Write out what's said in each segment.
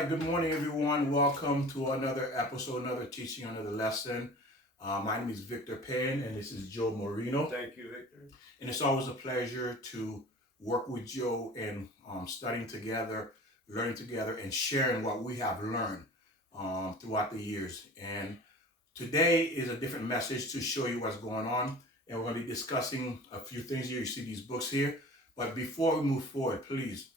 right, good morning, everyone. Welcome to another episode, another teaching, another lesson. My name is Victor Penn, and this is Joe Marino. Thank you, Victor. And it's always a pleasure to work with Joe and studying together, learning together, and sharing what we have learned throughout the years. And today is a different message to show you what's going on. And we're going to be discussing a few things here. You see these books here. But before we move forward, please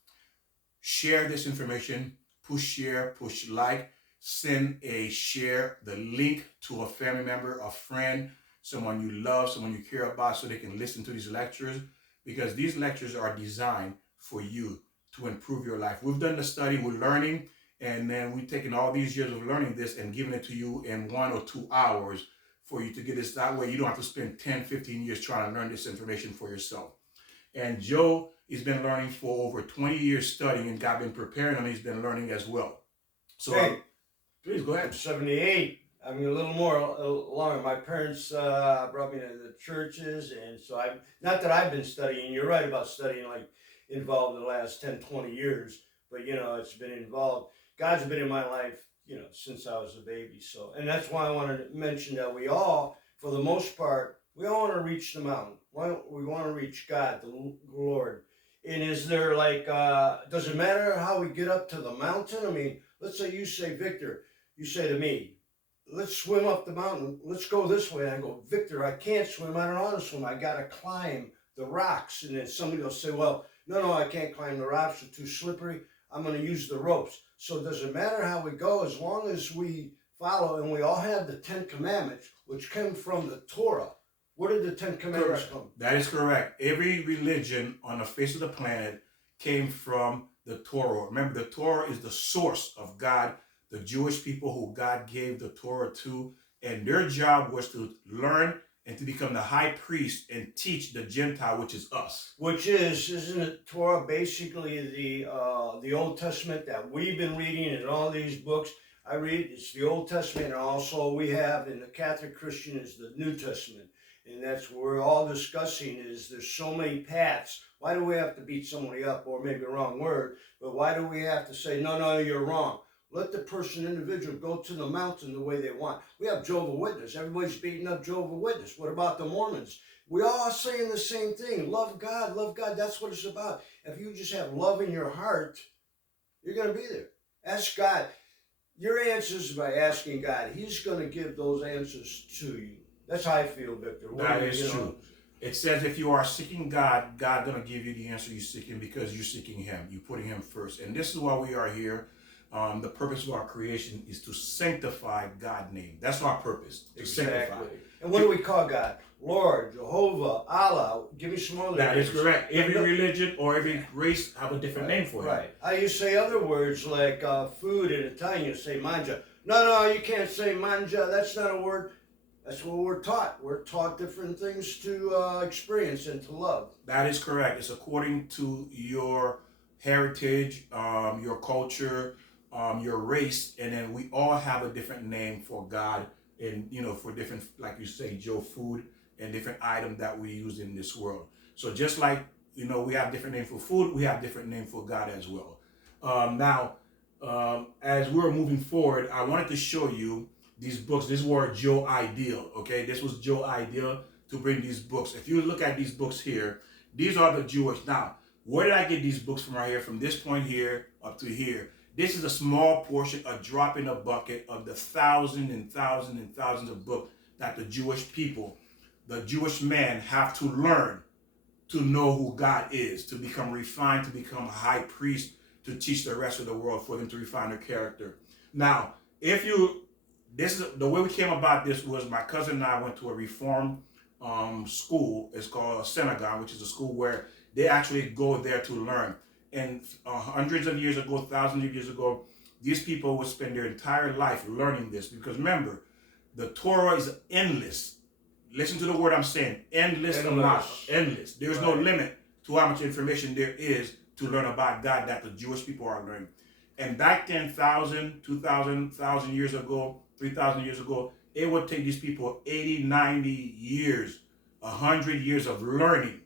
share this information. Push share, push like, send a share, the link to a family member, a friend, someone you love, someone you care about, so they can listen to these lectures, because these lectures are designed for you to improve your life. We've done the study, we're learning, and then we've taken all these years of learning this and giving it to you in 1 or 2 hours for you to get this. That way you don't have to spend 10, 15 years trying to learn this information for yourself. And Joe, he's been learning for over 20 years studying, and God been preparing him. He's been learning as well. So, hey, please go ahead. I'm 78. I mean, a little more longer. My parents brought me to the churches, and so not that I've been studying. You're right about studying, like involved in the last 10, 20 years. But, it's been involved. God's been in my life, since I was a baby. So, and that's why I wanted to mention that we all, for the most part, we all want to reach the mountain. We want to reach God, the Lord. And is there does it matter how we get up to the mountain? I mean, let's say you say, Victor, you say to me, let's swim up the mountain. Let's go this way. And I go, Victor, I can't swim. I don't know how to swim. I got to climb the rocks. And then somebody will say, well, no, I can't climb the rocks. They're too slippery. I'm going to use the ropes. So it doesn't matter how we go as long as we follow. And we all have the 10 Commandments, which came from the Torah. Where did the 10 Commandments come? That is correct. Every religion on the face of the planet came from the Torah. Remember, the Torah is the source of God, the Jewish people who God gave the Torah to, and their job was to learn and to become the high priest and teach the Gentile, which is us. Isn't it Torah basically the Old Testament that we've been reading in all these books? I read, it's the Old Testament, and also we have in the Catholic Christian is the New Testament. And that's what we're all discussing is there's so many paths. Why do we have to beat somebody up, or maybe a wrong word, but why do we have to say, no, you're wrong? Let the person, individual, go to the mountain the way they want. We have Jehovah's Witness. Everybody's beating up Jehovah's Witness. What about the Mormons? We all are saying the same thing. Love God, love God. That's what it's about. If you just have love in your heart, you're going to be there. Ask God. Your answers by asking God. He's going to give those answers to you. That's how I feel, Victor. That is true. It says if you are seeking God, God's going to give you the answer you're seeking because you're seeking Him. You're putting Him first. And this is why we are here. The purpose of our creation is to sanctify God's name. That's our purpose. To sanctify. And what do we call God? Lord, Jehovah, Allah. Give me some other That names. Is correct. Every religion or every race have a different name for Him. Right. I used to say other words like food in Italian, you say mangia. No, you can't say mangia. That's not a word. That's what we're taught. We're taught different things to experience and to love. That is correct. It's according to your heritage, your culture, your race, and then we all have a different name for God, and for different, like you say, Joe, food and different items that we use in this world. So just like we have different name for food, we have different name for God as well. Now, as we're moving forward, I wanted to show you these books. This were Joe Ideal, okay? This was Joe Ideal to bring these books. If you look at these books here, these are the Jewish. Now, where did I get these books from right here? From this point here up to here. This is a small portion, a drop in a bucket of the thousands and thousands and thousands of books that the Jewish people, the Jewish man have to learn to know who God is, to become refined, to become a high priest, to teach the rest of the world, for them to refine their character. Now, this is the way we came about. This was my cousin and I went to a reform school. It's called a synagogue, which is a school where they actually go there to learn. And hundreds of years ago, thousands of years ago, these people would spend their entire life learning this. Because remember, the Torah is endless. Listen to the word I'm saying. Endless amount. Endless. There's no limit to how much information there is to learn about God that the Jewish people are learning. And back then, 1,000, 2,000, 1,000 years ago, 3,000 years ago, it would take these people 80, 90 years, 100 years of learning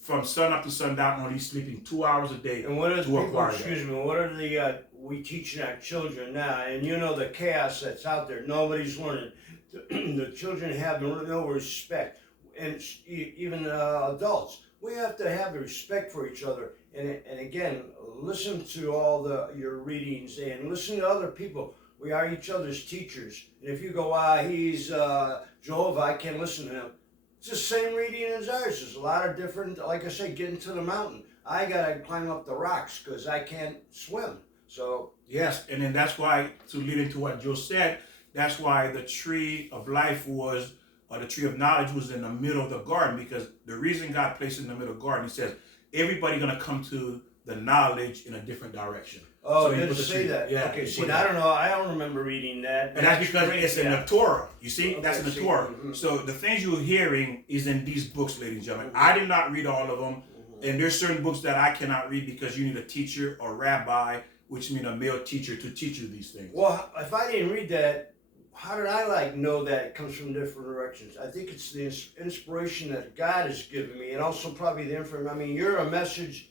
from sun up to sundown, only sleeping 2 hours a day. And what are the people, what we teaching our children now, and you know the chaos that's out there. Nobody's learning. The children have no respect, and even adults. We have to have respect for each other, and again, listen to all your readings and listen to other people. We are each other's teachers. And if you go, he's Jehovah, I can't listen to him. It's the same reading as ours. There's a lot of different, like I say, getting to the mountain. I got to climb up the rocks because I can't swim. So yes, and then that's why, to lead into what Joe said, that's why the tree of life was, or the tree of knowledge was in the middle of the garden, because the reason God placed it in the middle of the garden, he says, everybody going to come to the knowledge in a different direction. Oh, so it didn't say that. Yeah, okay, see, I don't know. I don't remember reading that. And that's because it's in the Torah. You see, Okay, that's in the Torah. Mm-hmm. So the things you're hearing is in these books, ladies and gentlemen. Mm-hmm. I did not read all of them. Mm-hmm. And there's certain books that I cannot read because you need a teacher or rabbi, which means a male teacher, to teach you these things. Well, if I didn't read that, how did I know that it comes from different directions? I think it's the inspiration that God has given me, and also probably the information. I mean, you're a message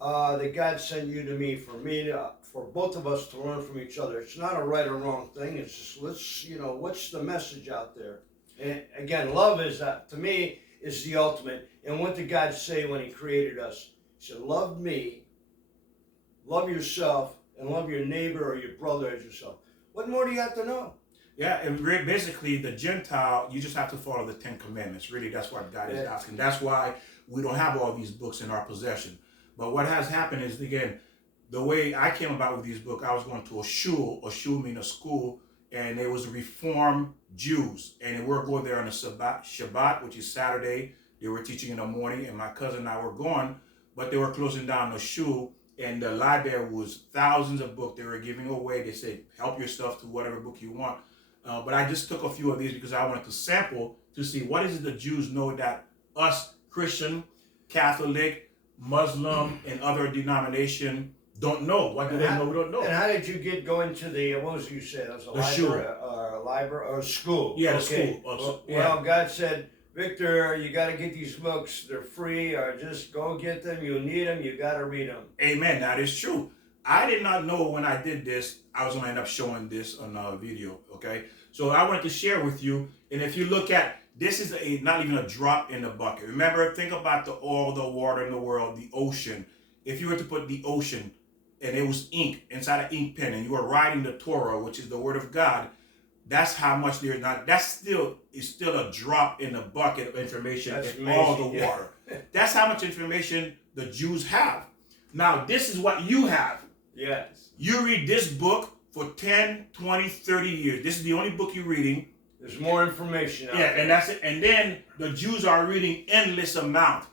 that God sent you to me for both of us to learn from each other. It's not a right or wrong thing. It's just what's the message out there? And again, love is to me is the ultimate. And what did God say when He created us? He said, "Love me, love yourself, and love your neighbor or your brother as yourself." What more do you have to know? Yeah, and basically the Gentile, you just have to follow the 10 Commandments. Really, that's what God is asking. That's why we don't have all these books in our possession. But what has happened is, again, the way I came about with these books, I was going to a shul meaning a school, and it was Reformed Jews. And we were going there on a Shabbat, which is Saturday. They were teaching in the morning, and my cousin and I were going, but they were closing down the shul, and the library was thousands of books they were giving away. They said, help yourself to whatever book you want. But I just took a few of these because I wanted to sample to see what is it the Jews know that us Christian, Catholic, Muslim, and other denomination don't know. What do they know we don't know? And how did you go into the, what was you said? It was a library or a school? Yeah, the school. Well, God said, Victor, you got to get these books. They're free, or just go get them. You need them. You got to read them. Amen. That is true. I did not know when I did this, I was going to end up showing this on a video, okay? So I wanted to share with you, and if you look at, this is not even a drop in the bucket. Remember, think about all the water in the world, the ocean. If you were to put the ocean, and it was ink inside an ink pen, and you were writing the Torah, which is the Word of God, that's how much there's not. That's still a drop in the bucket of information in all the water. That's how much information the Jews have. Now, this is what you have. Yes. You read this book for 10, 20, 30 years. This is the only book you're reading. There's more information out there. And that's it. And then the Jews are reading endless amount.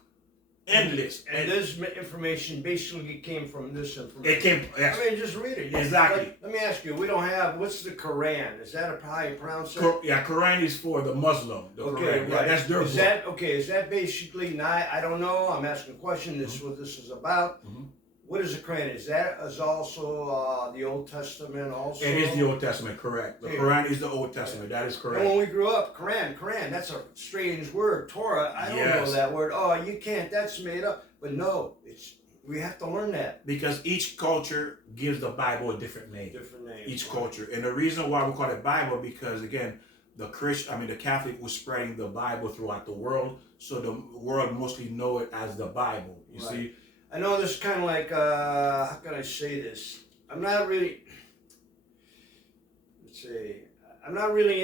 Endless. And this information basically came from this information. It came, yes. I mean, just read it. Exactly. Let me ask you, we don't have, what's the Quran? Is that how you pronounce it? Quran is for the Muslim. Okay, Quran. right. Yeah, that's their book. Is that basically, I don't know, I'm asking a question, this is what this is about. Mm-hmm. What is the Quran? Is that also the Old Testament also? It is the Old Testament, correct. The Quran is the Old Testament, that is correct. And when we grew up, Quran, that's a strange word. Torah, I don't know that word. Oh, you can't, that's made up. But no, we have to learn that. Because each culture gives the Bible a different name. Each culture. And the reason why we call it Bible, because again, the Catholic was spreading the Bible throughout the world, so the world mostly know it as the Bible. You see? I know this kind of like, how can I say this? I'm not really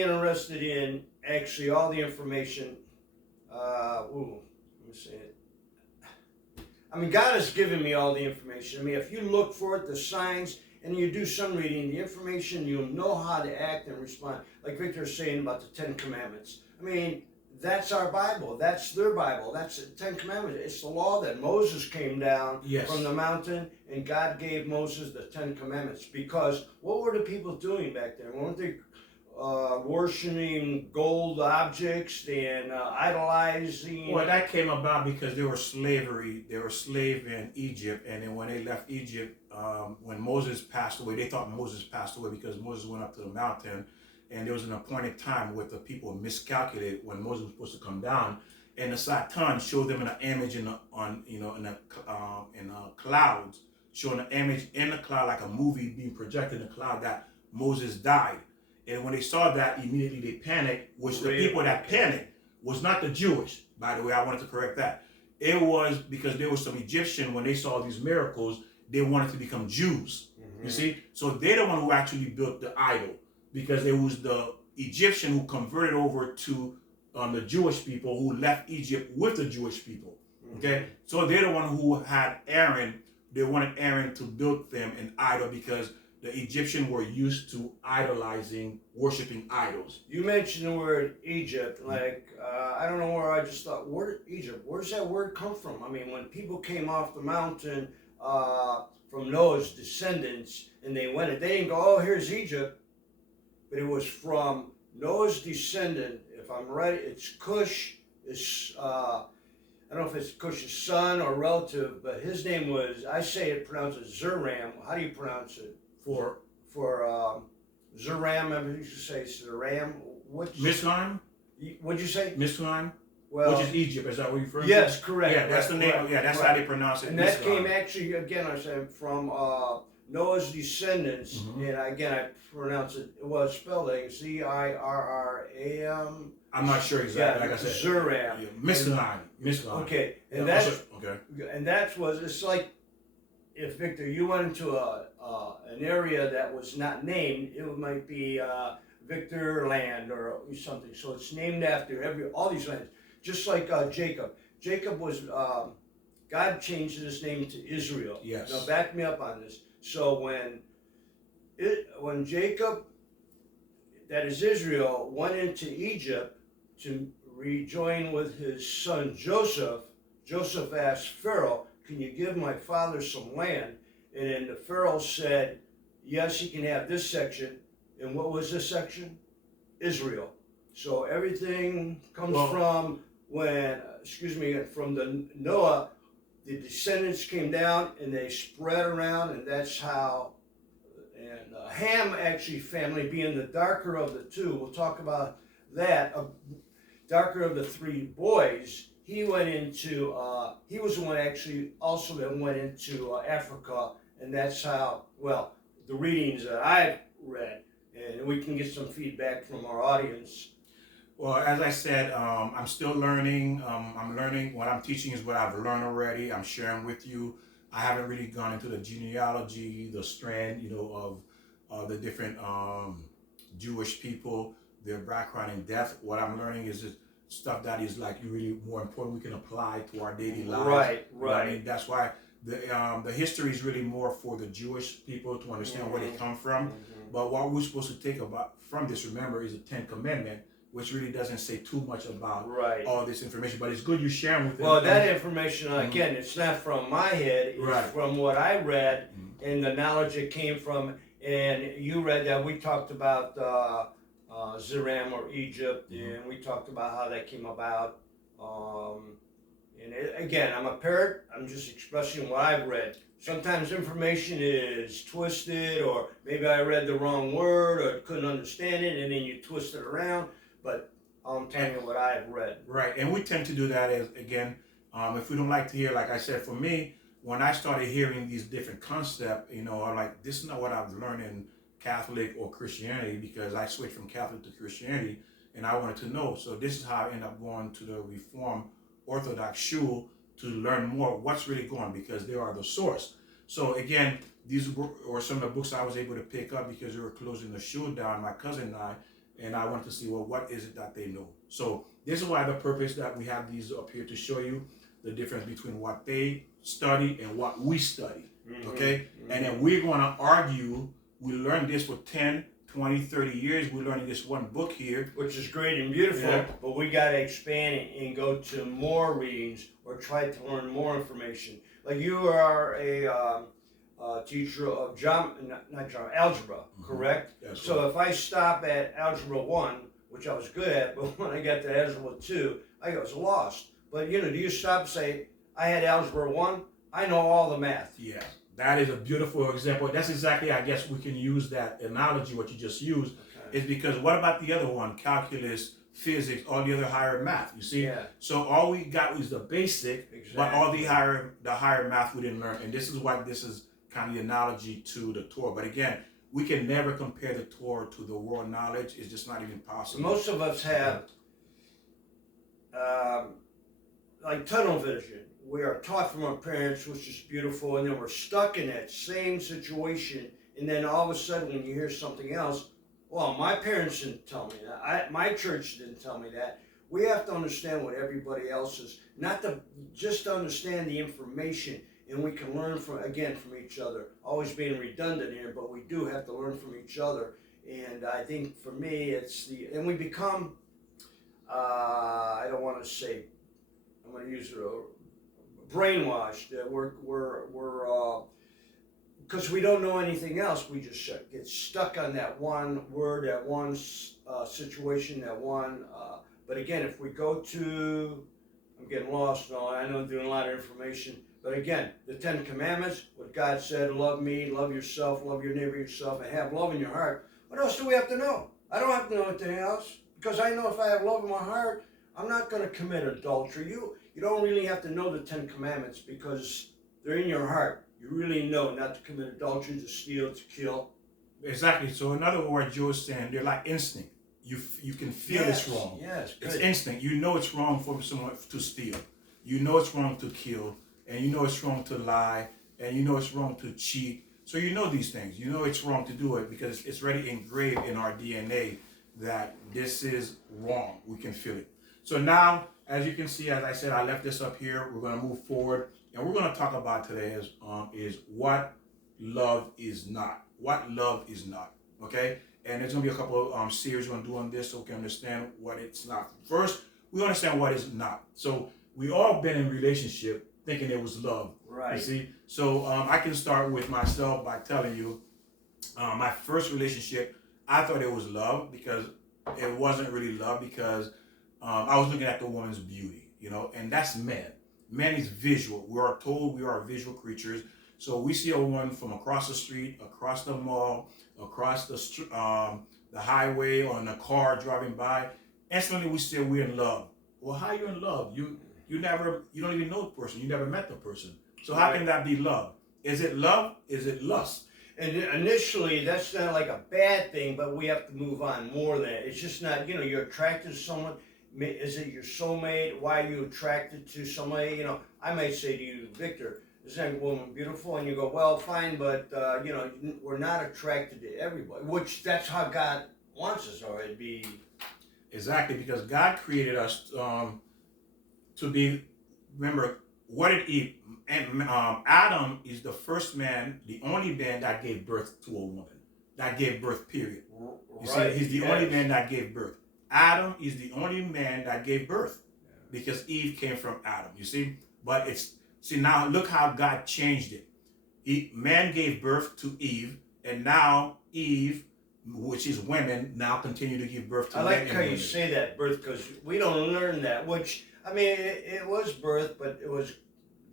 interested in actually all the information. Let me say it. I mean, God has given me all the information. I mean, if you look for it, the signs, and you do some reading, the information, you'll know how to act and respond. Like Victor's saying about the 10 Commandments. I mean, that's our Bible. That's their Bible. That's the 10 Commandments. It's the law that Moses came down from the mountain, and God gave Moses the 10 Commandments. Because what were the people doing back then? Weren't they worshiping gold objects and idolizing? Well, that came about because there was slavery. They were slave in Egypt, and then when they left Egypt, when Moses passed away, they thought Moses passed away because Moses went up to the mountain, and there was an appointed time where the people miscalculated when Moses was supposed to come down, and the Satan showed them an image in the clouds. showing an image in the cloud, like a movie being projected in the cloud, that Moses died. And when they saw that, immediately they panicked, which the people that panicked was not the Jewish, by the way. I wanted to correct that. It was because there was some Egyptian, when they saw these miracles, they wanted to become Jews. You see? So they're the one who actually built the idol, because it was the Egyptian who converted over to the Jewish people, who left Egypt with the Jewish people. Okay? So they're the one who had Aaron. They wanted Aaron to build them an idol because the Egyptians were used to idolizing, worshiping idols. You mentioned the word Egypt, like, I don't know where I just thought, Egypt, where's that word come from? I mean, when people came off the mountain from Noah's descendants, and they didn't go, oh, here's Egypt, but it was from Noah's descendant, if I'm right, it's Cush, I don't know if it's Cush's son or relative, but his name was, I say it pronounced as Zeram. How do you pronounce it? For Zeram, I mean, you should say Zeram. Mizraim? What'd you say? Mizraim? Well, which is Egypt, is that what you're referring yes, to? correct. Yeah, that's the name. Correct, yeah, that's how they pronounce it. And that came actually, again, I said, from Noah's descendants. And again, I pronounce it, it was spelled like Zirram. I'm not sure exactly. Yeah, like I said, Zeram. Mizraim. Okay, and yeah, it's like, if Victor, you went into an area that was not named, it might be Victor Land or something. So it's named after all these lands. Just like Jacob. Jacob was, God changed his name to Israel. Yes. Now back me up on this. So when Jacob, that is Israel, went into Egypt to rejoin with his son Joseph, Joseph asked Pharaoh, can you give my father some land? And then the Pharaoh said, yes, he can have this section. And what was this section? Israel. So everything comes from from the Noah, the descendants came down and they spread around, and that's how, and Ham actually family being the darker of the two, we'll talk about that, darker of the three boys, he went into, he was the one actually also that went into Africa, and that's how, well, the readings that I've read, and we can get some feedback from our audience. Well, as I said, I'm still learning. I'm learning. What I'm teaching is what I've learned already. I'm sharing with you. I haven't really gone into the genealogy, the strand, of the different Jewish people, their background in depth. What I'm learning is stuff that is like really more important we can apply to our daily lives. Right. You know what I mean? That's why the history is really more for the Jewish people to understand where they come from. But what we're supposed to take from this, remember, is the 10 Commandments, which really doesn't say too much about all this information, but it's good you sharing with them. Well, that information, again, it's not from my head, it's from what I read and the knowledge it came from, and you read that we talked about Zeram or Egypt, and we talked about how that came about. Again, I'm a parrot, I'm just expressing what I've read. Sometimes information is twisted, or maybe I read the wrong word or couldn't understand it, and then you twist it around. But I'm telling you what I've read. Right, and we tend to do that again, if we don't like to hear, like I said, for me, when I started hearing these different concepts, I'm like, this is not what I've learned in Catholic or Christianity, because I switched from Catholic to Christianity, and I wanted to know. So this is how I ended up going to the Reformed Orthodox shul to learn more what's really going, because they are the source. So again, these were some of the books I was able to pick up because they were closing the shul down, my cousin and I wanted to see, well, what is it that they know? So this is why the purpose that we have these up here to show you the difference between what they study and what we study, okay? And then we're going to argue. We learned this for 10, 20, 30 years. We're learning this one book here. Which is great and beautiful, but we got to expand and go to more readings or try to learn more information. Like you are a teacher of algebra, correct? That's so right. If I stop at algebra 1, which I was good at, but when I got to algebra 2, I was lost. But do you stop and say, I had algebra 1, I know all the math. Yeah, that is a beautiful example. That's exactly, I guess we can use that analogy, what you just used, is because what about the other one, calculus, physics, all the other higher math, you see? Yeah. So all we got was the basic, but all the higher math we didn't learn. And this is what this is kind of the analogy to the Torah. But again, we can never compare the Torah to the world knowledge. It's just not even possible. Most of us have like tunnel vision. We are taught from our parents, which is beautiful, and then we're stuck in that same situation. And then all of a sudden, when you hear something else, well, my parents didn't tell me that. My church didn't tell me that. We have to understand what everybody else is, not to just understand the information, and we can learn from each other. Always being redundant here, but we do have to learn from each other. And I think for me, and we become, I don't want to say, I'm going to use it, brainwashed. Because we don't know anything else, we just get stuck on that one word, that one situation, that one. But again, if we go to, I'm getting lost now, I know I'm doing a lot of information, but again, the 10 Commandments, what God said, love me, love yourself, love your neighbor yourself, and have love in your heart. What else do we have to know? I don't have to know anything else, because I know if I have love in my heart, I'm not going to commit adultery. You don't really have to know the 10 Commandments, because they're in your heart. You really know not to commit adultery, to steal, to kill. Exactly. So in other words, Joe is saying they're like instinct. You can feel it's wrong. Yes, good. It's instinct. You know it's wrong for someone to steal. You know it's wrong to kill, and you know it's wrong to lie, and you know it's wrong to cheat. So you know these things. You know it's wrong to do it because it's already engraved in our DNA that this is wrong. We can feel it. So now, as you can see, as I said, I left this up here. We're going to move forward, and we're going to talk about today is what love is not. What love is not. Okay. And there's going to be a couple of series we're going to do on this so we can understand what it's not. First, we understand what it's not. So we all been in relationship thinking it was love. Right. You see? So I can start with myself by telling you my first relationship, I thought it was love because it wasn't really love because I was looking at the woman's beauty, and that's men. Men is visual. We are told we are visual creatures. So we see a woman from across the street, across the mall, across the highway, or in a car driving by. Instantly we say we're in love. Well, how are you in love? You don't even know the person. You never met the person. So how can that be love? Is it love? Is it lust? And initially, that's not like a bad thing, but we have to move on more than that. It's just not, you're attracted to someone. Is it your soulmate? Why are you attracted to somebody? I might say to you, Victor, is that woman beautiful? And you go, well, fine, but, we're not attracted to everybody, which that's how God wants us, or it'd be. Exactly, because God created us to be, remember, what did Eve, and Adam is the first man, the only man that gave birth to a woman, that gave birth, period. You see, he's the only man that gave birth. Adam is the only man that gave birth because Eve came from Adam, you see? But now look how God changed it. Man gave birth to Eve, and now Eve, which is women, now continue to give birth to men. I like how you say that, birth, because we don't learn that, which, it was birth, but it was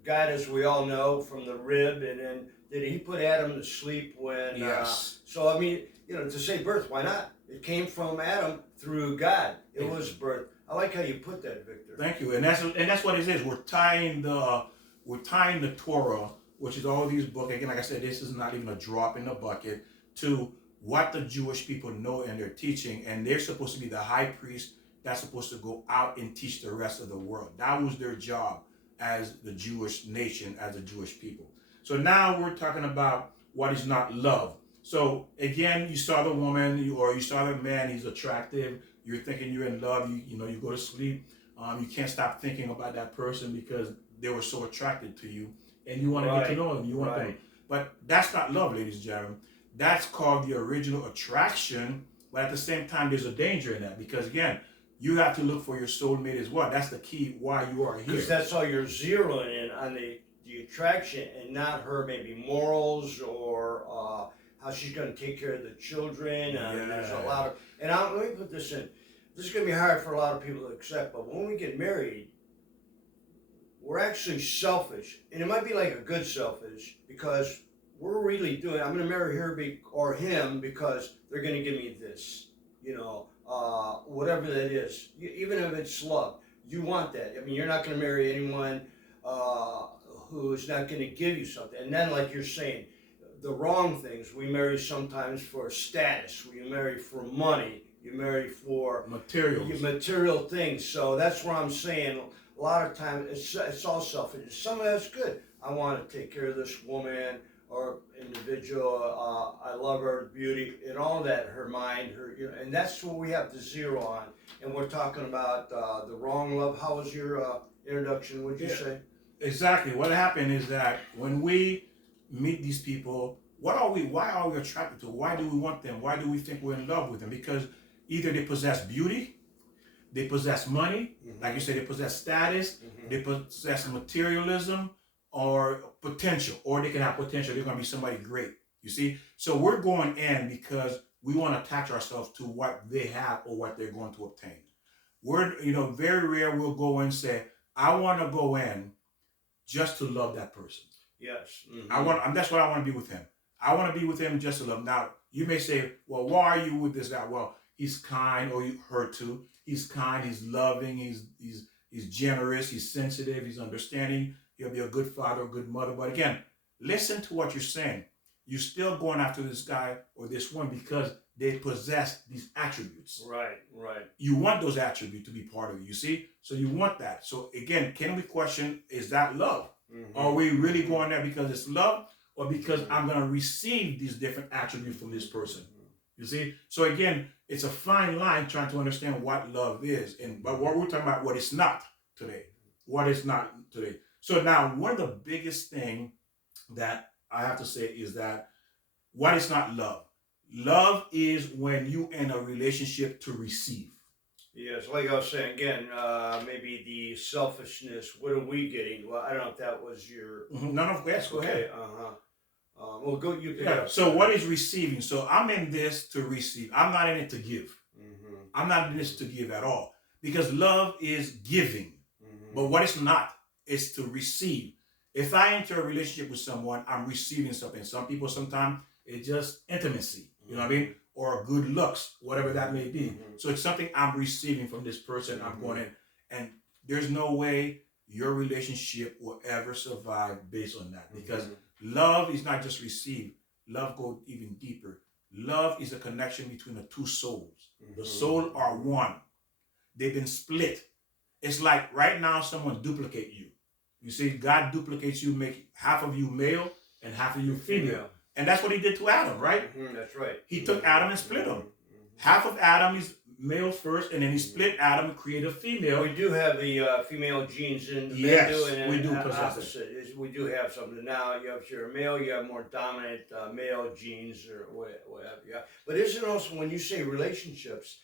God, as we all know, from the rib, and then did he put Adam to sleep when... Yes. To say birth, why not? It came from Adam through God. It was birth. I like how you put that, Victor. Thank you. And that's what it is. We're tying the Torah, which is all these books. Again, like I said, this is not even a drop in the bucket, to what the Jewish people know and they're teaching. And they're supposed to be the high priest that's supposed to go out and teach the rest of the world. That was their job as the Jewish nation, as the Jewish people. So now we're talking about what is not love. So again, you saw the woman, or you saw the man, he's attractive, you're thinking you're in love, you go to sleep, you can't stop thinking about that person because they were so attracted to you, and you want to get to know them, you want them. But that's not love, ladies and gentlemen. That's called the original attraction, but at the same time, there's a danger in that, because again, you have to look for your soulmate as well. That's the key why you are here. Because that's all you're zeroing in on the attraction, and not her maybe morals or how she's going to take care of the children. There's a lot of, and let me put this in. This is going to be hard for a lot of people to accept, but when we get married, we're actually selfish, and it might be like a good selfish, because we're really doing. I'm going to marry her or him because they're going to give me this, whatever that is. Even if it's love, you want that. You're not going to marry anyone who's not going to give you something. And then, like you're saying, the wrong things. We marry sometimes for status. We marry for money. You marry for material things. So that's what I'm saying. A lot of times it's all selfish. Some of that's good. I want to take care of this woman or individual. I love her beauty and all that. Her mind, and that's what we have to zero on. And we're talking about the wrong love. How was your introduction? Would you say? Exactly. What happened is that when we meet these people, why are we attracted to? Why do we want them? Why do we think we're in love with them? Because either they possess beauty, they possess money, like you said, they possess status, they possess materialism or potential, or they can have potential. They're going to be somebody great. You see? So we're going in because we want to attach ourselves to what they have or what they're going to obtain. We're, very rare we'll go and say, I want to go in just to love that person. Yes. That's what I want to be with him. I want to be with him just to love. Now, you may say, well, why are you with this guy? Well, he's kind, or her too. He's kind, he's loving, he's generous, he's sensitive, he's understanding. He'll be a good father, a good mother. But again, listen to what you're saying. You're still going after this guy or this woman because they possess these attributes. Right. You want those attributes to be part of you, see? So you want that. So again, can we question, is that love? Are we really going there because it's love, or because I'm going to receive these different attributes from this person? You see? So again, it's a fine line trying to understand what love is. But what we're talking about, what it's not today. What it's not today. So now, one of the biggest thing that I have to say is that what is not love? Love is when you in a relationship to receive. Yes, like I was saying again, maybe the selfishness. What are we getting? Well, I don't know if that was your. No, yes, go ahead. Well, go. You can. Yeah. So what is receiving? So I'm in this to receive. I'm not in it to give. I'm not in this to give at all, because love is giving. But what it's not is to receive. If I enter a relationship with someone, I'm receiving something. Some people sometimes it's just intimacy. You know what I mean? Or good looks, whatever that may be. So it's something I'm receiving from this person. I'm going in, and there's no way your relationship will ever survive based on that, because love is not just received. Love goes even deeper. Love is a connection between the two souls. The soul are one. They've been split. It's like right now someone duplicate you. You see, God duplicates you, make half of you male and half of you female. And that's what he did to Adam, right? That's right. He took Adam and split him. Half of Adam is male first, and then he split Adam and created a female. We do have the female genes in the men, we do possess it. We do have something. Now, if you're a male, you have more dominant male genes or whatever. Yeah. But isn't also, when you say relationships,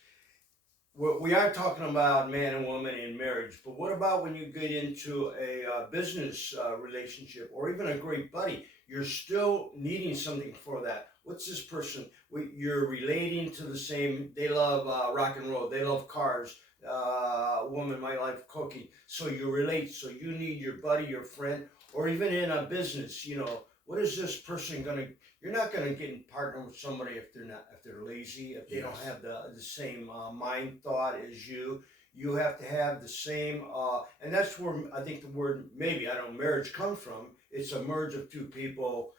we are talking about man and woman in marriage, but what about when you get into a business relationship or even a great buddy? You're still needing something for that. What's this person? You're relating to the same. They love rock and roll. They love cars. A woman might like cooking. So you relate. So you need your buddy, your friend, or even in a business. What is this person gonna? You're not gonna get in partner with somebody if they're lazy, if they don't have the same mind thought as you. You have to have the same, and that's where I think the word marriage comes from. It's a merge of two people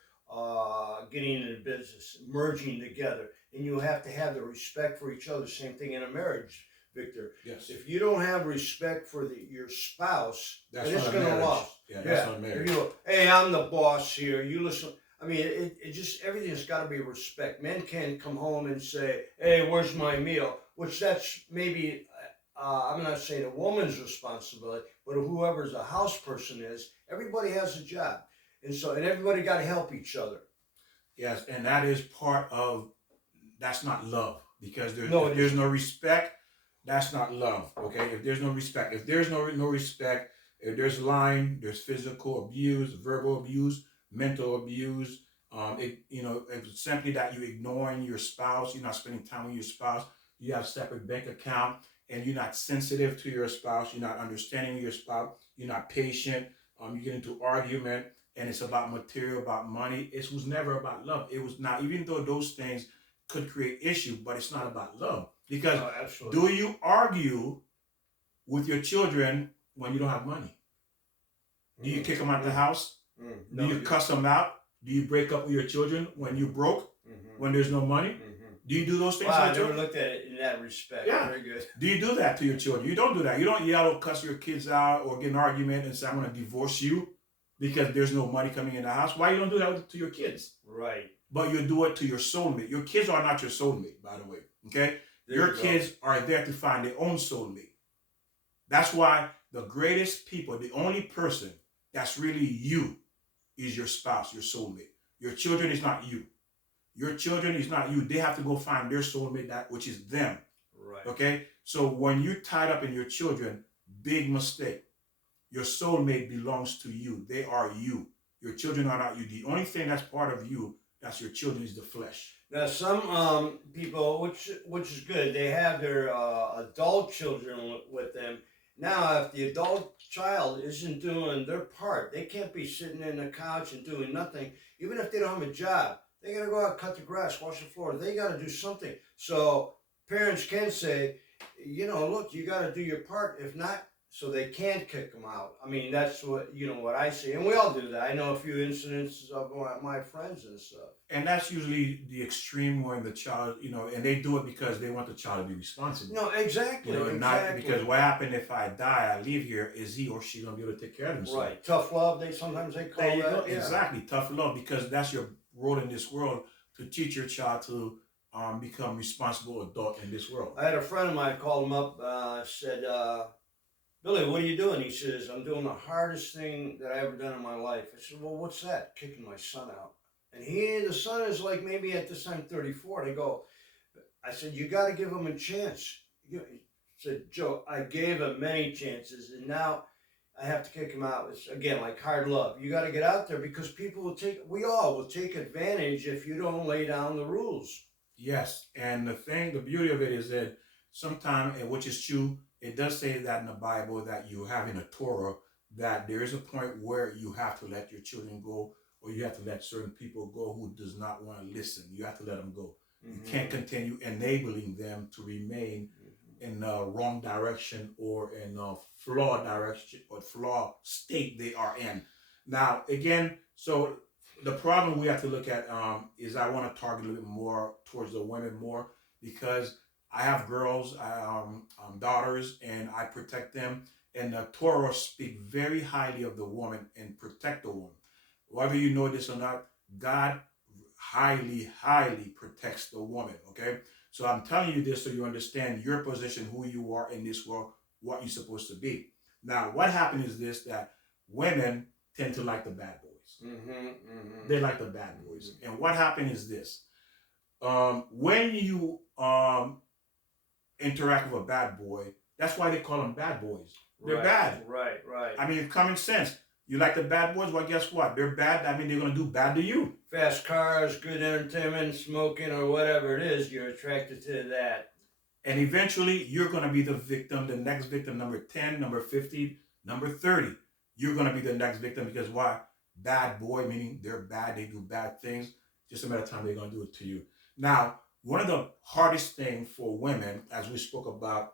getting into business, merging together, and you have to have the respect for each other. Same thing in a marriage, Victor. Yes. If you don't have respect for your spouse, that's it's going to lose. That's not marriage. Hey, I'm the boss here. You listen. I mean, it just, everything's got to be respect. Men can't come home and say, hey, where's my meal? Which that's maybe, I'm not saying a woman's responsibility, but whoever's a house person is, everybody has a job. And everybody got to help each other. Yes, and that is part of, that's not love. Because if there's no respect, that's not love, okay? If there's no respect, if there's no respect, if there's lying, there's physical abuse, verbal abuse, mental abuse, it's simply that you're ignoring your spouse, you're not spending time with your spouse, you have separate bank account, and you're not sensitive to your spouse, you're not understanding your spouse, you're not patient, you get into argument, and it's about material, about money. It was never about love. It was not, even though those things could create issue, but it's not about love. Because do you argue with your children when you don't have money? Do you kick them out of the house? Do you cuss them out? Do you break up with your children when you broke? When there's no money? Do you do those things? Wow, I never looked at it in that respect. Yeah. Very good. Do you do that to your children? You don't do that. You don't yell or cuss your kids out or get an argument and say, I'm going to divorce you because there's no money coming in the house. Why you don't do that to your kids? Right. But you do it to your soulmate. Your kids are not your soulmate, by the way. Okay? Your kids are there to find their own soulmate. That's why the greatest people, the only person that's really you is your spouse, your soulmate. Your children is not you. Your children is not you. They have to go find their soulmate, that which is them. Right. Okay? So when you're tied up in your children, big mistake. Your soulmate belongs to you. They are you. Your children are not you. The only thing that's part of you, that's your children, is the flesh. Now, some people, which is good, they have their adult children with them. Now, if the adult child isn't doing their part, they can't be sitting in the couch and doing nothing. Even if they don't have a job, they got to go out, cut the grass, wash the floor. They got to do something. So parents can say, look, you got to do your part. If not, so they can't kick them out. I mean, that's what I see. And we all do that. I know a few incidents of my friends and stuff. And that's usually the extreme when the child, and they do it because they want the child to be responsible. No, exactly. Exactly. Not because what happened if I die, I leave here, is he or she going to be able to take care of themselves? Right. Tough love, sometimes they call there you that. go. Yeah. Exactly. Tough love, because that's your role in this world, to teach your child to become responsible adult in this world. I had a friend of mine call him up, said, Billy, what are you doing? He says, I'm doing the hardest thing that I ever done in my life. I said, well, what's that? Kicking my son out. And the son is like maybe at this time 34. I said, you got to give him a chance. He said, Joe, I gave him many chances, and now I have to kick him out. It's, again, like hard love. You got to get out there, because we all will take advantage if you don't lay down the rules. Yes, and the beauty of it is that sometimes, which is true, it does say that in the Bible, that you have in the Torah, that there is a point where you have to let your children go, or you have to let certain people go who does not want to listen. You have to let them go. You can't continue enabling them to remain in the wrong direction or in a flawed direction or flawed state they are in. Now, again, so the problem we have to look at is I want to target a little bit more towards the women more, because I have girls, daughters, and I protect them. And the Torah speak very highly of the woman and protect the woman. Whether you know this or not, God highly, highly protects the woman, okay? So I'm telling you this so you understand your position, who you are in this world, what you're supposed to be. Now, what happened is this, that women tend to like the bad boys. They like the bad boys. And what happened is this. When you interact with a bad boy, that's why they call them bad boys. They're bad. Right. I mean, common sense. You like the bad boys? Well, guess what? They're bad. I mean, they're going to do bad to you. Fast cars, good entertainment, smoking, or whatever it is, you're attracted to that. And eventually, you're going to be the victim, the next victim, number 10, number 50, number 30. You're going to be the next victim, because why? Bad boy, meaning they're bad, they do bad things. Just a matter of time they're going to do it to you. Now, one of the hardest things for women, as we spoke about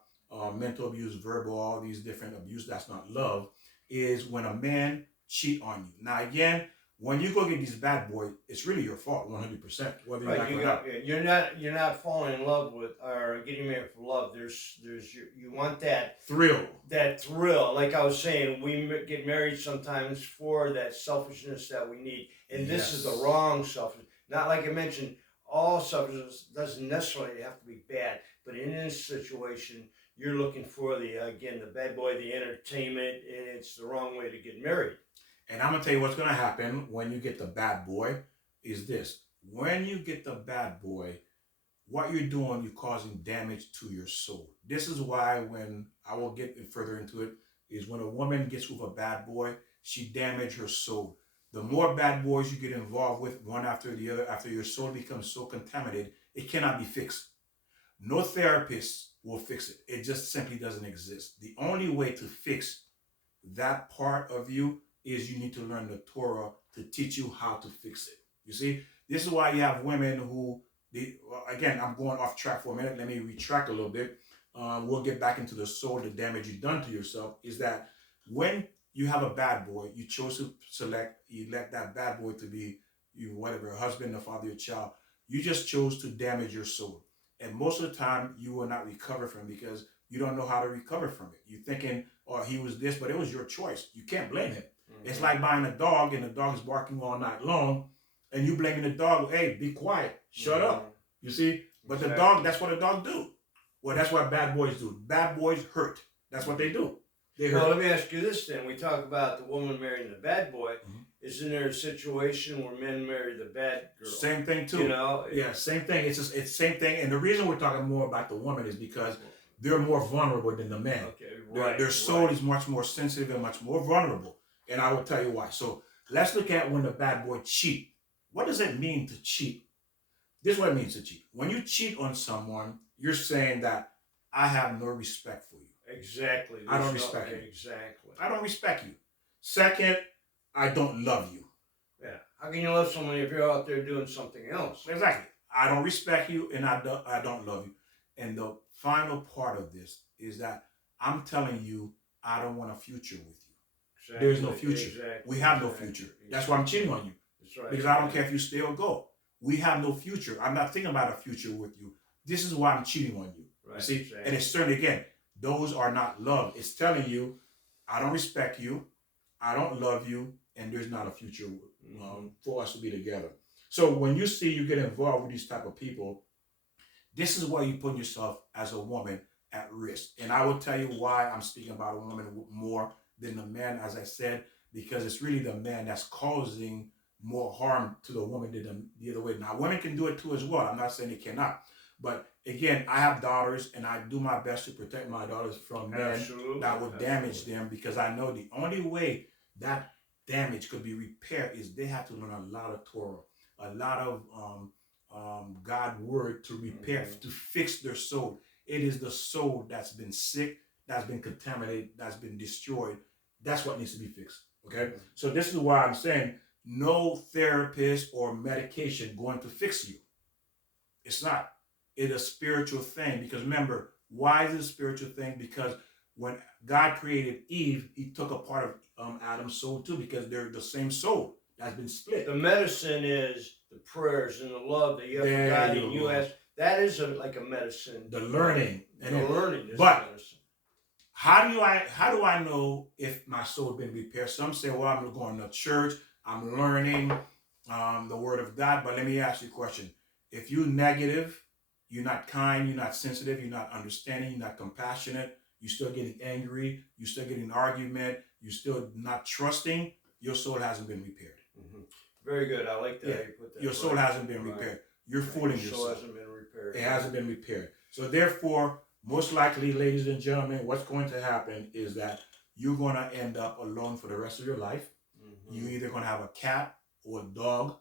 mental abuse, verbal, all these different abuse, that's not love, is when a man cheat on you. Now, again, when you go get these bad boys, it's really your fault, 100%. Whether you like it or not. You're not falling in love with or getting married for love. There's you want that thrill. That thrill, like I was saying, we get married sometimes for that selfishness that we need, and this is the wrong selfishness. Not like I mentioned, all selfishness doesn't necessarily have to be bad, but in this situation, you're looking for the bad boy, the entertainment, and it's the wrong way to get married. And I'm going to tell you what's going to happen when you get the bad boy is this. When you get the bad boy, what you're doing, you're causing damage to your soul. This is why, when I will get further into it, is when a woman gets with a bad boy, she damages her soul. The more bad boys you get involved with, one after the other, after your soul becomes so contaminated, it cannot be fixed. No therapist will fix it. It just simply doesn't exist. The only way to fix that part of you is you need to learn the Torah to teach you how to fix it. You see, this is why you have women who, again, I'm going off track for a minute. Let me retract a little bit. We'll get back into the soul, the damage you've done to yourself, is that when you have a bad boy, you chose to select, you let that bad boy to be whatever, a husband, a father, your child. You just chose to damage your soul. And most of the time, you will not recover from it because you don't know how to recover from it. You're thinking, oh, he was this, but it was your choice. You can't blame him. Mm-hmm. It's like buying a dog and the dog is barking all night long and you blaming the dog, hey, be quiet, shut up. You see? But the dog, that's what a dog do. Well, that's what bad boys do. Bad boys hurt. That's what they do. They hurt. Well, let me ask you this then. We talk about the woman marrying the bad boy. Mm-hmm. Isn't there a situation where men marry the bad girl? Same thing too. Yeah, same thing. It's same thing. And the reason we're talking more about the woman is because they're more vulnerable than the man. Okay, right. Their soul is much more sensitive and much more vulnerable. And I will tell you why. So let's look at when the bad boy cheat. What does it mean to cheat? This is what it means to cheat. When you cheat on someone, you're saying that I have no respect for you. Exactly. I don't respect you. Exactly. I don't respect you. Second, I don't love you. Yeah. How can you love someone if you're out there doing something else? Exactly. I don't respect you and I don't love you. And the final part of this is that I'm telling you, I don't want a future with you. Exactly. There's no future. Exactly. We have no future. That's why I'm cheating on you. That's right. Because I don't care if you stay or go. We have no future. I'm not thinking about a future with you. This is why I'm cheating on you. Right. You see? Exactly. And it's certainly, again, those are not love. It's telling you, I don't respect you, I don't love you, and there's not a future for us to be together. So when you see you get involved with these type of people, this is why you put yourself as a woman at risk. And I will tell you why I'm speaking about a woman more than the man, as I said, because it's really the man that's causing more harm to the woman than the other way. Now, women can do it too as well. I'm not saying they cannot. But again, I have daughters, and I do my best to protect my daughters from men that would damage them, because I know the only way that damage could be repaired is they have to learn a lot of Torah, a lot of God word to repair, to fix their soul. It is the soul that's been sick, that's been contaminated, that's been destroyed. That's what needs to be fixed. Okay? So this is why I'm saying no therapist or medication going to fix you. It's not. It's a spiritual thing. Because remember, why is it a spiritual thing? Because when God created Eve, he took a part of Adam's soul too, because they're the same soul that's been split. The medicine is the prayers and the love that you have for God, and you ask. That is like a medicine. The learning. And the learning is but medicine. How do I know if my soul has been repaired? Some say, well, I'm going to church, I'm learning the word of God. But let me ask you a question. If you're negative, you're not kind, you're not sensitive, you're not understanding, you're not compassionate, you're still getting angry, you're still getting an argument, you're still not trusting, your soul hasn't been repaired. Mm-hmm. Very good. I like that. Yeah. How you put that. Your soul hasn't been repaired. You're fooling yourself. Your soul hasn't been repaired. It hasn't been repaired. So therefore, most likely, ladies and gentlemen, what's going to happen is that you're going to end up alone for the rest of your life. Mm-hmm. You're either going to have a cat or a dog,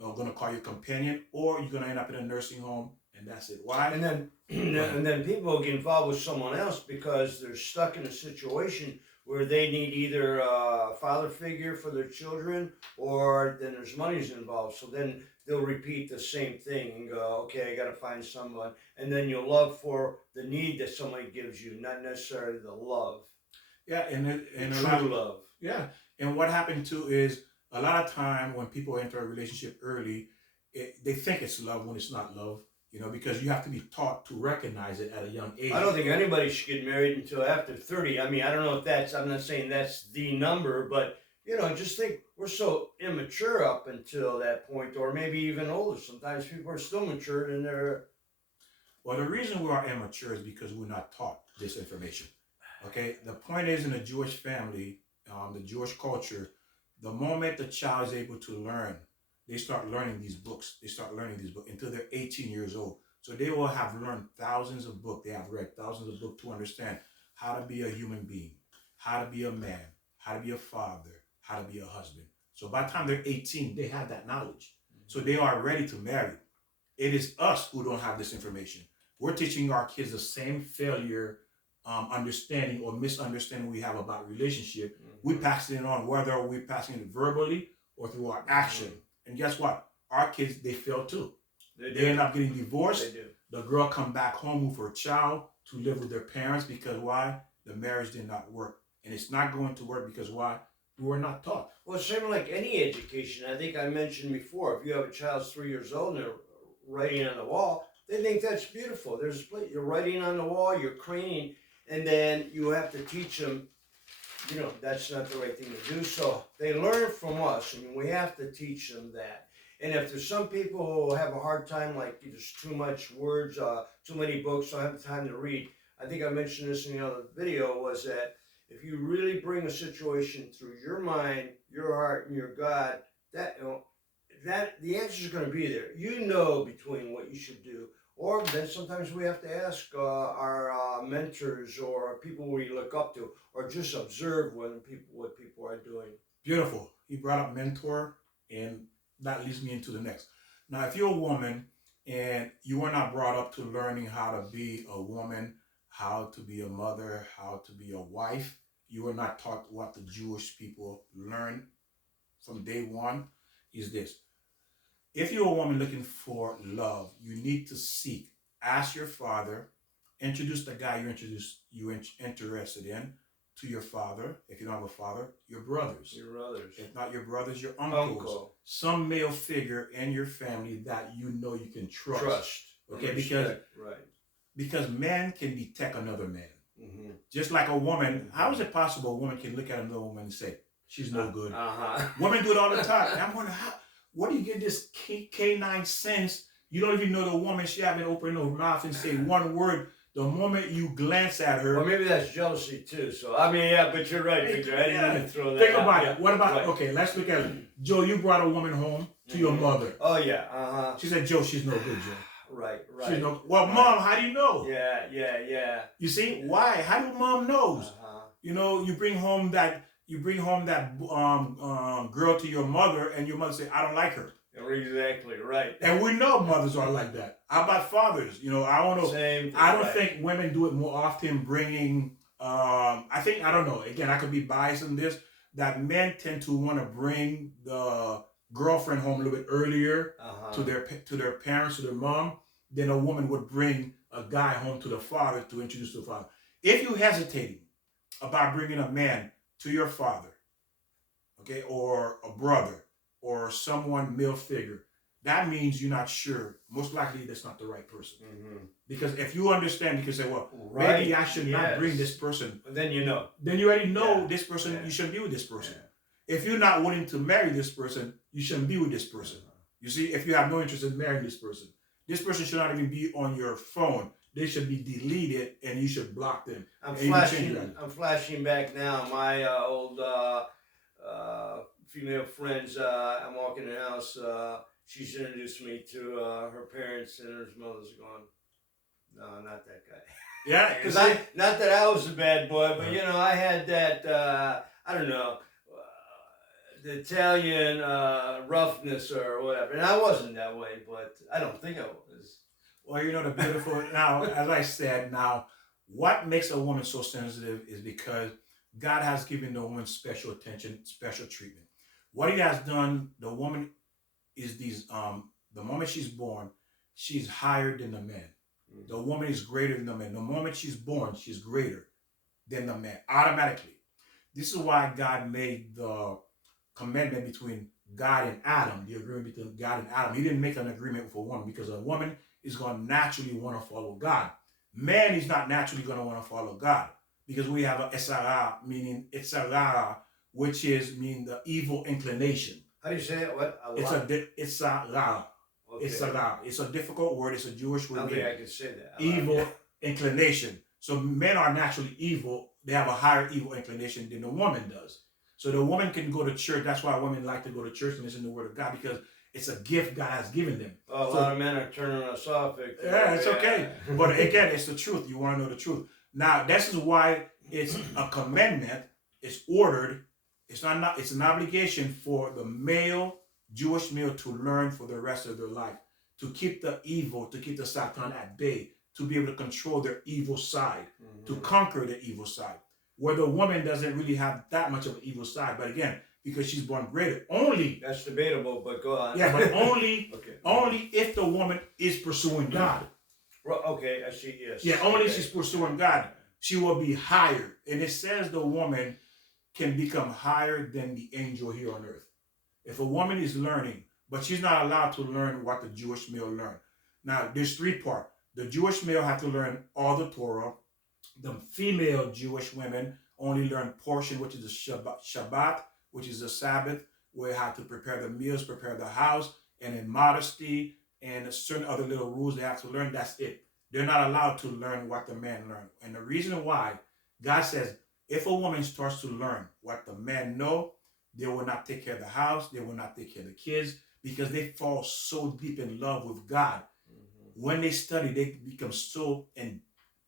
or going to call your companion, or you're going to end up in a nursing home, and that's it. Why? And then people get involved with someone else because they're stuck in a situation where they need either a father figure for their children, or then there's money's involved. So then they'll repeat the same thing and go, okay, I got to find someone. And then you'll love for the need that somebody gives you, not necessarily the love. Yeah, and true love. Yeah, and what happened too is a lot of time when people enter a relationship early, they think it's love when it's not love. You know, because you have to be taught to recognize it at a young age. I don't think anybody should get married until after 30. I mean, I don't know if I'm not saying that's the number, but, just think we're so immature up until that point, or maybe even older. Sometimes people are still mature in their... Well, the reason we are immature is because we're not taught this information. Okay? The point is, in a Jewish family, the Jewish culture, the moment the child is able to learn, they start learning these books. They start learning these books until they're 18 years old. So they will have learned thousands of books. They have read thousands of books to understand how to be a human being, how to be a man, how to be a father, how to be a husband. So by the time they're 18, they have that knowledge. So they are ready to marry. It is us who don't have this information. We're teaching our kids the same failure understanding or misunderstanding we have about relationship. We pass it on, whether we're passing it verbally or through our action. And guess what? Our kids, they fail too. They end up getting divorced. They do. The girl come back home with her child to live with their parents because why? The marriage did not work. And it's not going to work because why? We were not taught. Well, same like any education. I think I mentioned before, if you have a child's 3 years old and they're writing on the wall, they think that's beautiful. You're writing on the wall, you're craning, and then you have to teach them, that's not the right thing to do. So they learn from us. I mean, we have to teach them that. And if there's some people who have a hard time, like there's too much words, too many books, don't have time to read. I think I mentioned this in the other video, was that if you really bring a situation through your mind, your heart, and your God, that the answers are going to be there. Between what you should do. Or then sometimes we have to ask our mentors or people we look up to, or just observe what people are doing. Beautiful. You brought up mentor, and that leads me into the next. Now, if you're a woman and you were not brought up to learning how to be a woman, how to be a mother, how to be a wife, you were not taught what the Jewish people learned from day one, is this. If you're a woman looking for love, you need to seek. Ask your father, introduce the guy you're interested in to your father. If you don't have a father, your brothers. Your brothers. If not your brothers, your uncles. Some male figure in your family that you can trust. Okay, because man can detect another man. Mm-hmm. Just like a woman, how is it possible a woman can look at another woman and say, she's no good? Women do it all the time. And I'm wondering, where do you get this canine sense? You don't even know the woman. She haven't opened her mouth and say one word. The moment you glance at her. Well, maybe that's jealousy too. So, I mean, yeah, but you're right, Victor. I didn't even throw that Think about it. What about, okay, let's look at it. Joe, you brought a woman home to your mother. Oh, yeah. She said, Joe, she's no good, Joe. Right. She's no, well, Mom, how do you know? Yeah. You see, why? How do Mom knows? You bring home that girl to your mother, and your mother say, I don't like her. Exactly right. And we know mothers are like that. How about fathers? I don't think women do it more often. Bringing, I don't know. Again, I could be biased in this. That men tend to want to bring the girlfriend home a little bit earlier to their parents, to their mom, than a woman would bring a guy home to the father to introduce to the father. If you're hesitating about bringing a man to your father, okay, or a brother, or someone male figure, that means you're not sure. Most likely that's not the right person. Mm-hmm. Because if you understand, you can say, well, maybe I should not bring this person. Then you know. Then you already know this person, you shouldn't be with this person. Yeah. If you're not willing to marry this person, you shouldn't be with this person. You see, if you have no interest in marrying this person should not even be on your phone. They should be deleted, and you should block them. I'm flashing back now. My old female friends. I'm walking in the house. She's introduced me to her parents, and her mother's going, no, not that guy. Yeah, because not that I was a bad boy, but I had that. I don't know. The Italian roughness or whatever. And I wasn't that way, but I don't think I was. Well, the beautiful, now, as I said, what makes a woman so sensitive is because God has given the woman special attention, special treatment. What he has done, the woman is the moment she's born, she's higher than the man. Mm-hmm. The woman is greater than the man. The moment she's born, she's greater than the man, automatically. This is why God made the commandment between God and Adam, the agreement between God and Adam. He didn't make an agreement with a woman because a woman is going to naturally want to follow God. Man is not naturally going to want to follow God because we have a esara, meaning etzara, which mean the evil inclination. How do you say it? What? It's a difficult word. It's a Jewish word. I don't think I can say that. Evil inclination. So men are naturally evil. They have a higher evil inclination than the woman does. So the woman can go to church. That's why women like to go to church and listen to the word of God, because it's a gift God has given them. A lot of men are turning us off. It's okay. But again, it's the truth. You want to know the truth. Now, this is why it's a commandment. It's ordered. It's an obligation for the Jewish male to learn for the rest of their life, to keep the evil, to keep the Satan at bay, to be able to control their evil side, to conquer the evil side. Where the woman doesn't really have that much of an evil side, but again, because she's born greater, only. That's debatable, but go on. Yeah, but only if the woman is pursuing God. Okay, I see. Yes. Yeah, only if she's pursuing God, she will be higher. And it says the woman can become higher than the angel here on earth. If a woman is learning, but she's not allowed to learn what the Jewish male learned. Now, there's three parts. The Jewish male have to learn all the Torah. The female Jewish women only learn portion, which is the Shabbat, which is the Sabbath, where they have to prepare the meals, prepare the house, and in modesty and certain other little rules they have to learn. That's it. They're not allowed to learn what the man learned. And the reason why, God says, if a woman starts to learn what the men know, they will not take care of the house, they will not take care of the kids, because they fall so deep in love with God. Mm-hmm. When they study, they become so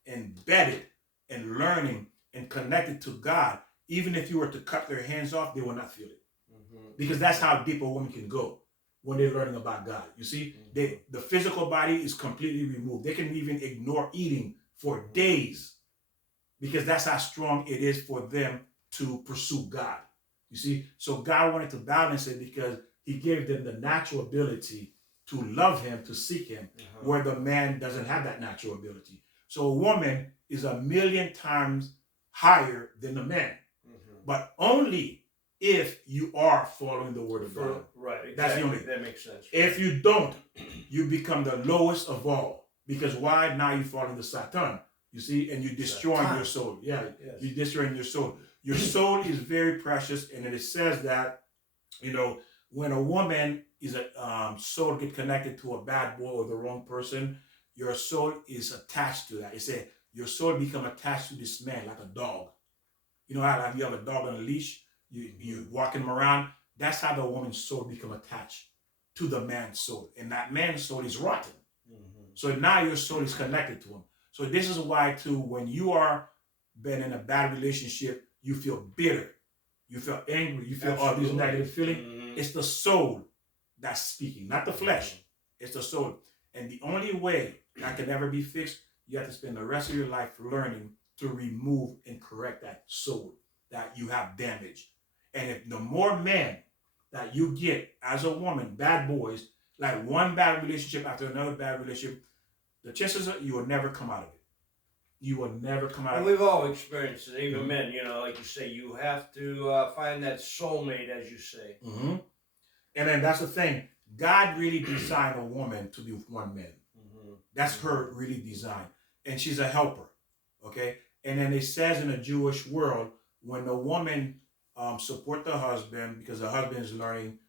embedded and learning and connected to God. Even if you were to cut their hands off, they will not feel it. Mm-hmm. Because that's how deep a woman can go when they're learning about God. You see, mm-hmm. The physical body is completely removed. They can even ignore eating for days, because that's how strong it is for them to pursue God. You see, so God wanted to balance it because he gave them the natural ability to love him, to seek him, where the man doesn't have that natural ability. So a woman is 1,000,000 times higher than the man, but only if you are following the word of God. Right, exactly. That's the only. That makes sense. Right? If you don't, you become the lowest of all. Because why? Now you're following the Satan. You see, and you're destroying your soul. Yeah, yes. You're destroying your soul. Your soul is very precious, and it says that, when a woman is soul get connected to a bad boy or the wrong person, your soul is attached to that. It said your soul become attached to this man like a dog. You know how you have a dog on a leash, you walking him around. That's how the woman's soul become attached to the man's soul, and that man's soul is rotten. Mm-hmm. So now your soul is connected to him. So this is why too, when you are been in a bad relationship, you feel bitter, you feel angry, you feel all these negative feelings. Mm-hmm. It's the soul that's speaking, not the flesh. Mm-hmm. It's the soul. And the only way that can ever be fixed, you have to spend the rest of your life learning to remove and correct that soul that you have damaged. And if the more men that you get as a woman, bad boys, like one bad relationship after another bad relationship, the chances are you will never come out of it. You will never come out of it. And we've all experienced it, even men, like you say, you have to find that soulmate, as you say. Mm-hmm. And then that's the thing. God really designed a woman to be with one man. Mm-hmm. That's her really design. And she's a helper. Okay? And then it says in the Jewish world, when the woman support the husband, because the husband is learning,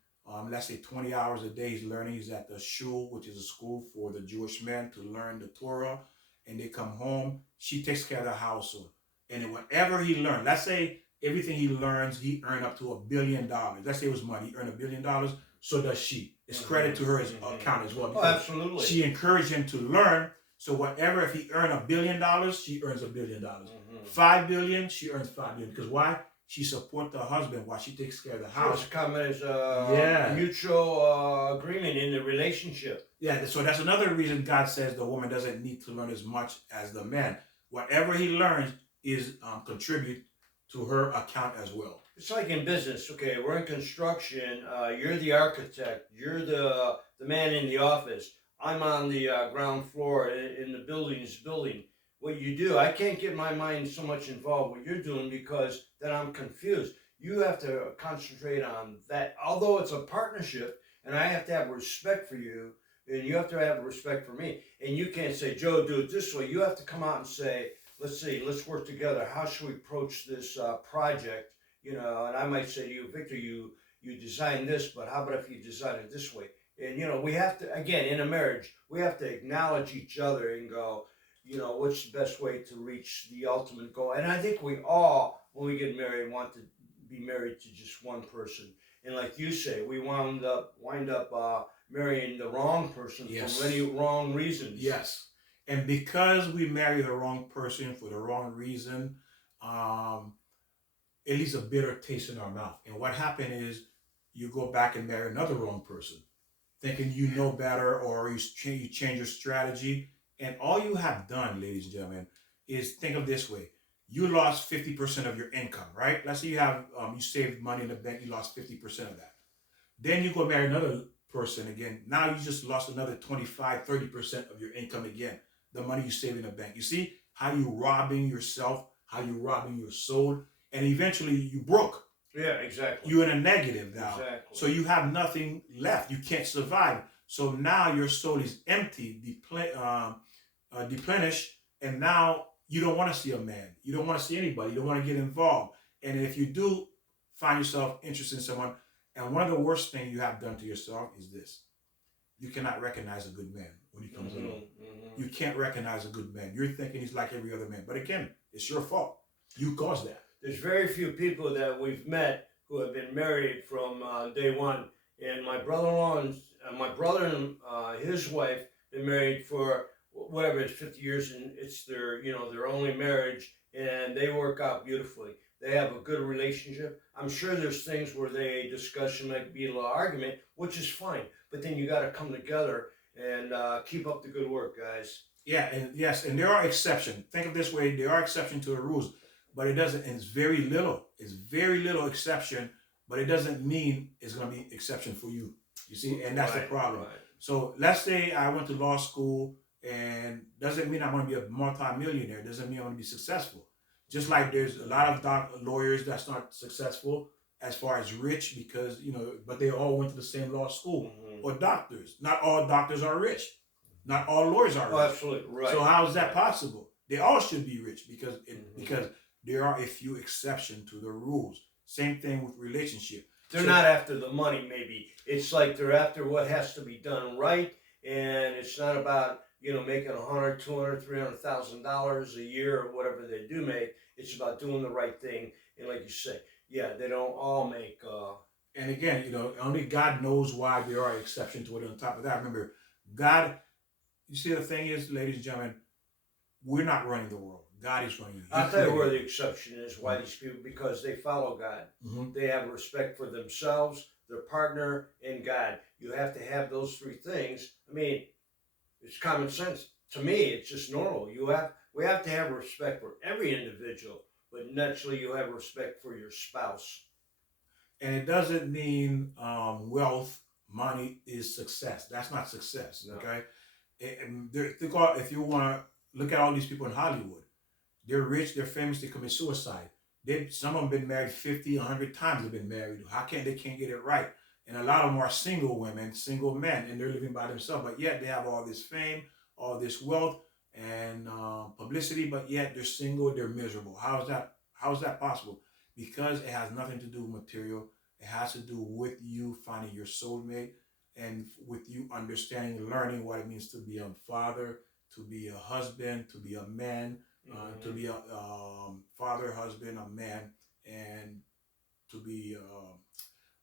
let's say 20 hours a day he's learning. He's at the shul, which is a school for the Jewish men to learn the Torah. And they come home, she takes care of the household. And whatever he learned, let's say everything he learns, he earned up to $1 billion. Let's say it was money, he earned $1 billion. So does she. It's credit to her account as well. Oh, absolutely. She encouraged him to learn. So whatever, if he earned $1 billion, she earns $1 billion. Mm-hmm. $5 billion, she earns $5 billion. Because why? She supports the husband while she takes care of the house. It's common as a mutual agreement in the relationship. Yeah, so that's another reason God says the woman doesn't need to learn as much as the man. Whatever he learns is contribute to her account as well. It's like in business. Okay, we're in construction. You're the architect. You're the man in the office. I'm on the ground floor in the building. What you do, I can't get my mind so much involved with what you're doing because then I'm confused. You have to concentrate on that. Although it's a partnership, and I have to have respect for you, and you have to have respect for me. And you can't say, Joe, do it this way. You have to come out and say, let's work together. How should we approach this project? And I might say to you, Victor, you designed this, but how about if you design it this way? And, we have to, again, in a marriage, we have to acknowledge each other and go, what's the best way to reach the ultimate goal? And I think we all, when we get married, want to be married to just one person. And like you say, we wind up marrying the wrong person for many wrong reasons. Yes. And because we marry the wrong person for the wrong reason, it leaves a bitter taste in our mouth. And what happened is you go back and marry another wrong person, thinking you know better, or you change your strategy. And all you have done, ladies and gentlemen, is think of this way. You lost 50% of your income, right? Let's say you have you saved money in the bank, you lost 50% of that. Then you go marry another person again. Now you just lost another 25, 30% of your income again, the money you save in the bank. You see how you robbing yourself, how you robbing your soul. and eventually you broke. Yeah, exactly. You're in a negative now. Exactly. So you have nothing left. You can't survive. So now your soul is empty, deplenished, and now you don't want to see a man. You don't want to see anybody. You don't want to get involved. And if you do find yourself interested in someone, and one of the worst things you have done to yourself is this: you cannot recognize a good man when he comes along. You can't recognize a good man. You're thinking he's like every other man. But again, it's your fault. You caused that. There's very few people that we've met who have been married from day one. And my brother-in-law and my brother and his wife been married for whatever, it's 50 years, and it's their, their only marriage, and they work out beautifully. They have a good relationship. I'm sure there's things where they discussion might be a little argument, which is fine. But then you got to come together and keep up the good work, guys. Yeah, and yes, and there are exceptions. Think of this way: there are exceptions to the rules, but it doesn't. And it's very little. It's very little exception, but it doesn't mean it's going to be exception for you. You see, and that's the problem. Right. So let's say I went to law school, and doesn't mean I'm going to be a multi-millionaire. Doesn't mean I'm going to be successful. Just like there's a lot of lawyers that's not successful as far as rich because, but they all went to the same law school. Or doctors. Not all doctors are rich. Not all lawyers are rich. Oh, absolutely. Right. So how is that possible? They all should be rich because there are a few exceptions to the rules. Same thing with relationship. They're not after the money, maybe. It's like they're after what has to be done right, and it's not about, making $100,000, $200,000, $300,000 a year or whatever they do make. It's about doing the right thing. And like you say, yeah, they don't all make. And again, only God knows why there are exceptions to it. On top of that, remember, God. You see, the thing is, ladies and gentlemen, we're not running the world. God is running it. I'll tell you where the exception is. Why these people? Because they follow God. They have respect for themselves, their partner, and God. You have to have those three things. I mean, it's common sense. To me, it's just normal. We have to have respect for every individual, but naturally you have respect for your spouse. And it doesn't mean wealth, money is success. That's not success, No. okay? If you want to look at all these people in Hollywood, they're rich, they're famous, they commit suicide. Some of them been married 50, 100 times they've been married. How can they can't get it right? And a lot of them are single women, single men, and they're living by themselves. But yet they have all this fame, all this wealth, and publicity. But yet they're single, they're miserable. How is that possible? Because it has nothing to do with material. It has to do with you finding your soulmate and with you understanding, learning what it means to be a father, to be a husband, to be a man, to be a father, husband, a man, and to be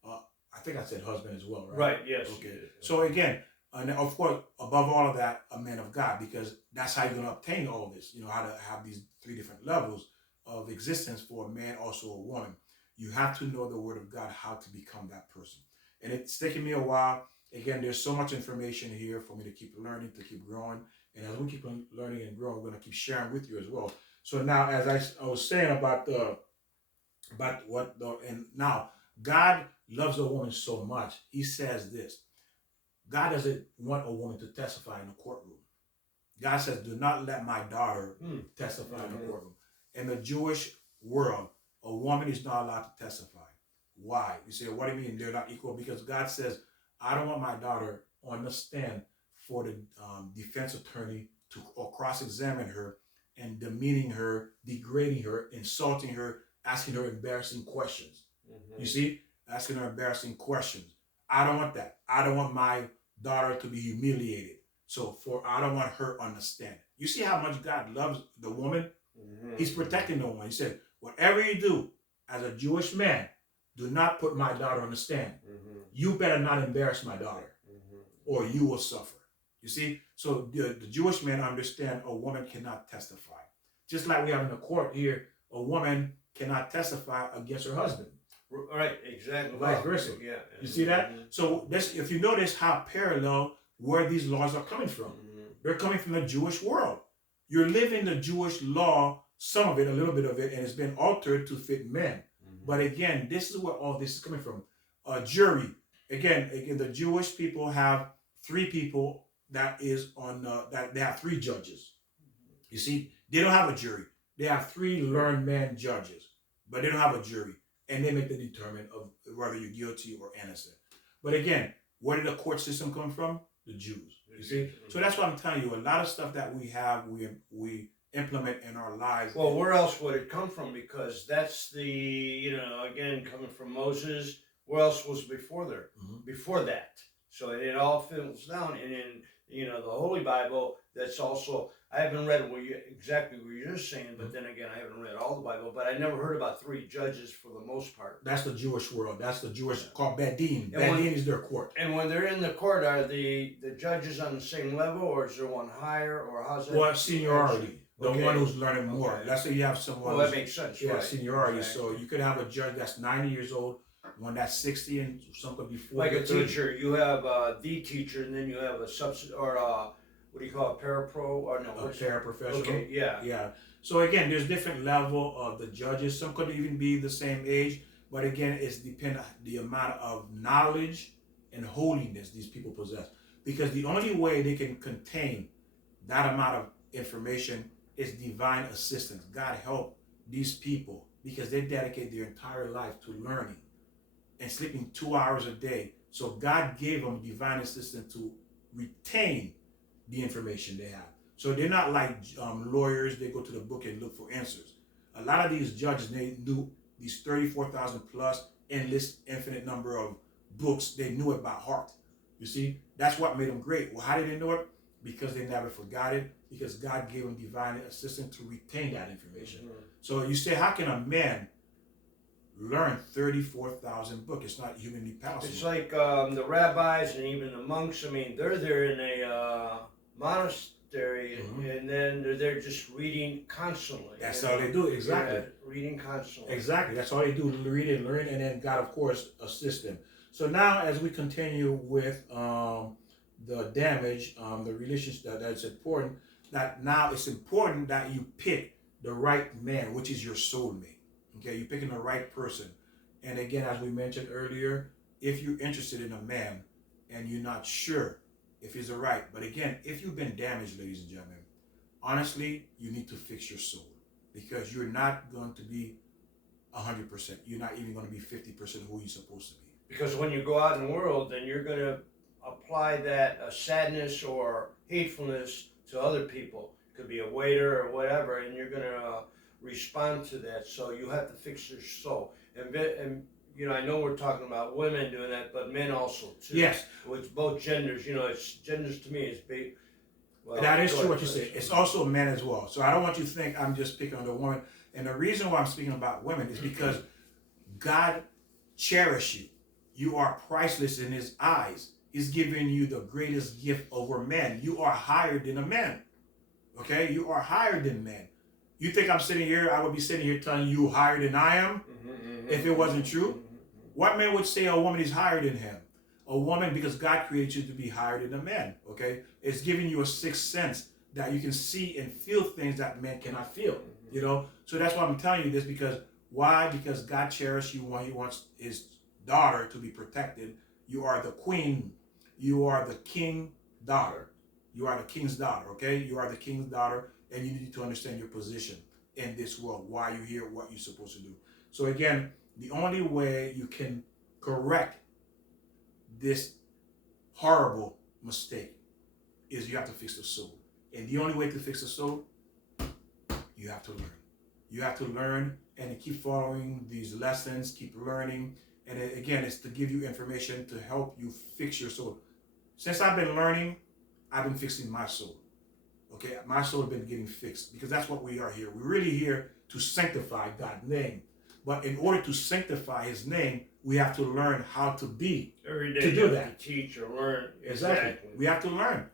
I think I said husband as well, right? Right, yes. Okay. So again, and of course, above all of that, a man of God, because that's how you're going to obtain all this. How to have these three different levels of existence for a man, also a woman. You have to know the word of God, how to become that person. And it's taken me a while. Again, there's so much information here for me to keep learning, to keep growing. And as we keep learning and growing, we're going to keep sharing with you as well. So now, as I was saying and now God loves a woman so much. He says this: God doesn't want a woman to testify in a courtroom. God says, "Do not let my daughter testify in the courtroom." In the Jewish world, a woman is not allowed to testify. Why? You say, what do you mean they're not equal? Because God says, I don't want my daughter on the stand for the defense attorney to cross-examine her and demeaning her, degrading her, insulting her, asking her embarrassing questions. You see? Asking her embarrassing questions. I don't want that. I don't want my daughter to be humiliated. So I don't want her on the stand. You see how much God loves the woman? He's protecting the woman. He said, whatever you do as a Jewish man, do not put my daughter on the stand. You better not embarrass my daughter or you will suffer. You see? So the Jewish men understand a woman cannot testify. Just like we have in the court here, a woman cannot testify against her husband. Right, exactly. Vice versa. Yeah. You see that? So if you notice how parallel where these laws are coming from, they're coming from the Jewish world. You're living the Jewish law, some of it, a little bit of it, and it's been altered to fit men. But again, this is where all this is coming from. A jury. Again, the Jewish people have three people that they have three judges. You see, they don't have a jury. They have three learned men judges. but they don't have a jury, and they make the determination of whether you're guilty or innocent. But again, where did the court system come from? The Jews. You see, so that's what I'm telling you. A lot of stuff that we have, we implement in our lives. Well, where else would it come from? Because that's again, coming from Moses. Where else was before that? So it all fills down, and in the Holy Bible, that's also. I haven't read exactly what you're saying, but then again, I haven't read all the Bible. But I never heard about 3 judges for the most part. That's the Jewish world. That's the Jewish called Bedin. Bedin is their court. And when they're in the court, are the judges on the same level, or is there one higher, or how's that? Well, seniority. The one who's learning more. Okay. Let's say you have someone. Well, that makes sense. Yeah, right. seniority. Exactly. So you could have a judge that's 90 years old, one that's 60, and some could be 40. Like a 30. teacher, you have the teacher, and then you have a what do you call it, parapro or no? A paraprofessional. Okay, yeah. Yeah. So again, there's different level of the judges. Some could even be the same age, but again, it's dependent the amount of knowledge and holiness these people possess. Because the only way they can contain that amount of information is divine assistance. God help these people because they dedicate their entire life to learning and sleeping 2 hours a day. So God gave them divine assistance to retain the information they have. So they're not like lawyers. They go to the book and look for answers. A lot of these judges, they knew these 34,000 plus endless infinite number of books. They knew it by heart. You see, that's what made them great. Well, how did they know it? Because they never forgot it. Because God gave them divine assistance to retain that information. Mm-hmm. So you say, how can a man learn 34,000 books? It's not humanly possible. It's like the rabbis and even the monks. I mean, they're there in a monastery, and then they're there just reading constantly. That's all they do, exactly. Yeah, reading constantly. Exactly. That's all they do, read and learn, and then God, of course, assists them. So now, as we continue with the damage, the relationship that's important, that now it's important that you pick the right man, which is your soulmate. Okay, you're picking the right person. And again, as we mentioned earlier, if you're interested in a man and you're not sure if he's the right, but again, if you've been damaged, ladies and gentlemen, honestly, you need to fix your soul because you're not going to be 100%. You're not even going to be 50% who you're supposed to be. Because when you go out in the world, then you're going to apply that sadness or hatefulness to other people. It could be a waiter or whatever, and you're going to respond to that. So you have to fix your soul. And I know we're talking about women doing that, but men also too. Yes. With both genders. It's genders to me is big. Well, that is true what you say. It's also men as well. So I don't want you to think I'm just picking on the woman. And the reason why I'm speaking about women is because God cherishes you. You are priceless in his eyes. He's giving you the greatest gift over men. You are higher than a man. Okay? You are higher than men. You think I'm sitting here, I would be sitting here telling you higher than I am if it wasn't true? What man would say a woman is higher than him? A woman, because God created you to be higher than a man, okay? It's giving you a sixth sense that you can see and feel things that men cannot feel, So that's why I'm telling you this, because why? Because God cherishes you when he wants his daughter to be protected. You are the queen. You are the king's daughter. You are the king's daughter, okay? You are the king's daughter, and you need to understand your position in this world, why you're here, what you're supposed to do. So again, the only way you can correct this horrible mistake is you have to fix the soul. And the only way to fix the soul, you have to learn. You have to learn and keep following these lessons, keep learning. And again, it's to give you information to help you fix your soul. Since I've been learning, I've been fixing my soul. Okay, my soul has been getting fixed because that's what we are here. We're really here to sanctify God's name. But in order to sanctify his name, we have to learn how to be. Every day to do that. To teach or learn. Exactly. We have to learn.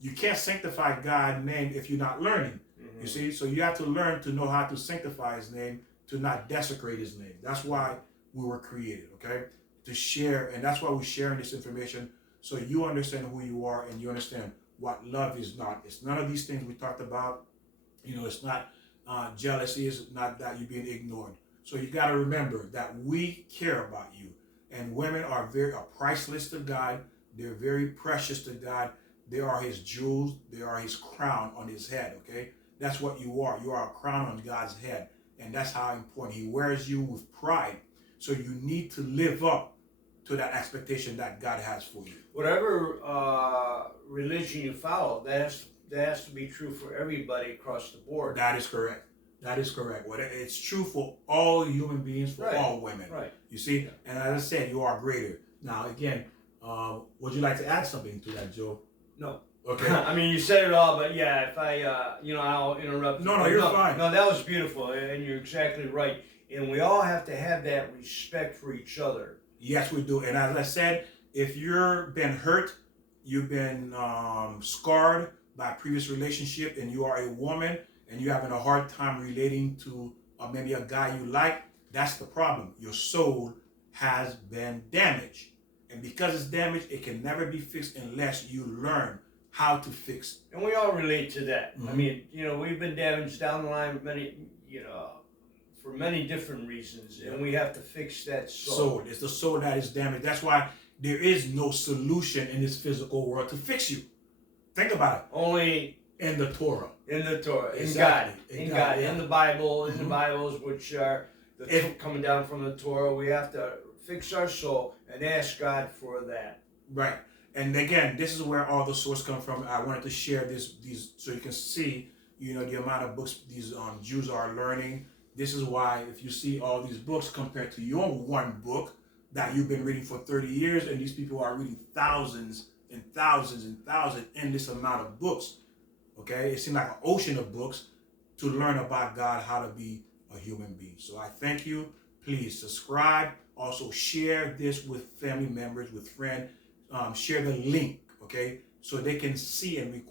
You can't sanctify God's name if you're not learning. You see? So you have to learn to know how to sanctify his name, to not desecrate his name. That's why we were created, okay? To share, and that's why we're sharing this information so you understand who you are and you understand what love is not. It's none of these things we talked about. It's not jealousy. It's not that you're being ignored. So you got to remember that we care about you. And women are priceless to God. They're very precious to God. They are his jewels. They are his crown on his head, okay? That's what you are. You are a crown on God's head. And that's how important. He wears you with pride. So you need to live up to that expectation that God has for you. Whatever religion you follow, that has to be true for everybody across the board. That is correct. That is correct. It's true for all human beings, for all women. Right. You see? And as I said, you are greater. Now, again, would you like to add something to that, Joe? No. Okay. I mean, you said it all, but yeah, if I, I'll interrupt you. No, you're fine. No, that was beautiful, and you're exactly right. And we all have to have that respect for each other. Yes, we do. And as I said, if you've been hurt, you've been scarred by a previous relationship, and you are a woman, and you're having a hard time relating to maybe a guy you like, that's the problem. Your soul has been damaged. And because it's damaged, it can never be fixed unless you learn how to fix it. And we all relate to that. Mm-hmm. I mean, we've been damaged down the line for many different reasons, and we have to fix that soul. It's the soul that is damaged. That's why there is no solution in this physical world to fix you. Think about it. Only in the Torah. In the Torah. Exactly. In God. Yeah. In the Bible. In the Bibles, which are coming down from the Torah. We have to fix our soul and ask God for that. Right. And again, this is where all the source come from. I wanted to share these so you can see, the amount of books these Jews are learning. This is why if you see all these books compared to your one book that you've been reading for 30 years, and these people are reading thousands and thousands and thousands in this amount of books. Okay? It seems like an ocean of books to learn about God, how to be a human being. So I thank you. Please subscribe. Also share this with family members, with friends. Share the link, okay? So they can see and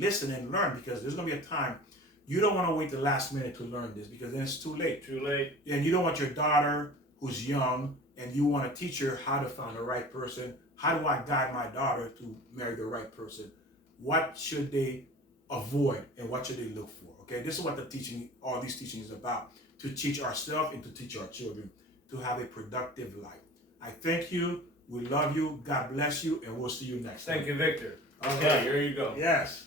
listen and learn, because there's going to be a time you don't want to wait the last minute to learn this, because then it's too late. Too late. And you don't want your daughter who's young and you want to teach her how to find the right person. How do I guide my daughter to marry the right person? What should they avoid and what should they look for? Okay, this is what all these teaching is about, to teach ourselves and to teach our children to have a productive life. I thank you. We love you. God bless you, and we'll see you next time. Thank you, Victor. Okay, here you go. Yes.